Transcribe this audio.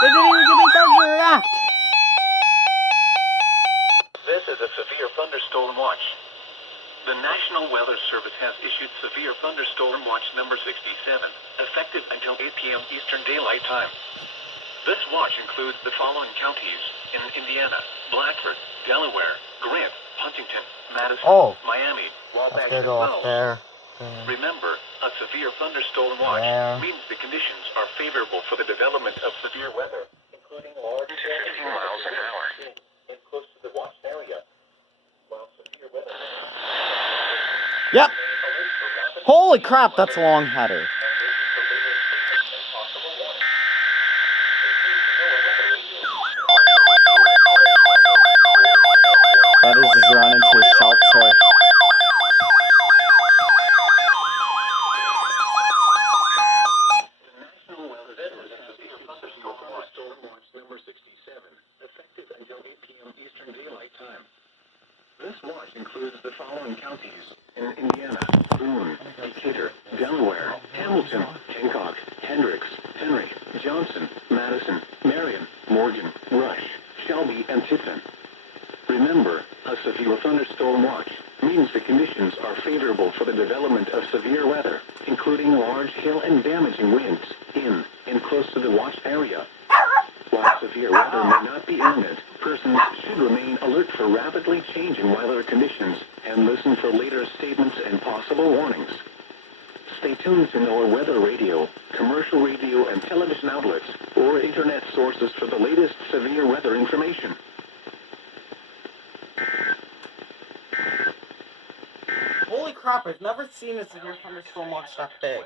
They didn't even give me time to react. This is a severe thunderstorm watch. The National Weather Service has issued severe thunderstorm watch number 67, effective until 8 p.m. Eastern Daylight Time. This watch includes the following counties in Indiana: Blackford, Delaware, Grant, Huntington, Madison, Miami, Wabash, Let's go up there. Remember, a severe thunderstorm watch means the conditions are favorable for the development of severe weather, including large 50 miles an hour, and close to the watch area. While severe weather... Yep. Holy crap, that's a long header. That is just run into a shelter. This watch includes the following counties in Indiana: Boone, Decatur, Delaware, Hamilton, Hancock, Hendricks, Henry, Johnson, Madison, Marion, Morgan, Rush, Shelby, and Tiffin. Remember, a severe thunderstorm watch means the conditions are favorable for the development of severe weather, including large hail and damaging winds in and close to the watch area. While severe weather may not be imminent, persons should remain alert for rapidly changing weather conditions and listen for later statements and possible warnings. Stay tuned to our weather radio, commercial radio and television outlets, or internet sources for the latest severe weather information. Holy crap, I've never seen a severe thunderstorm watch that big.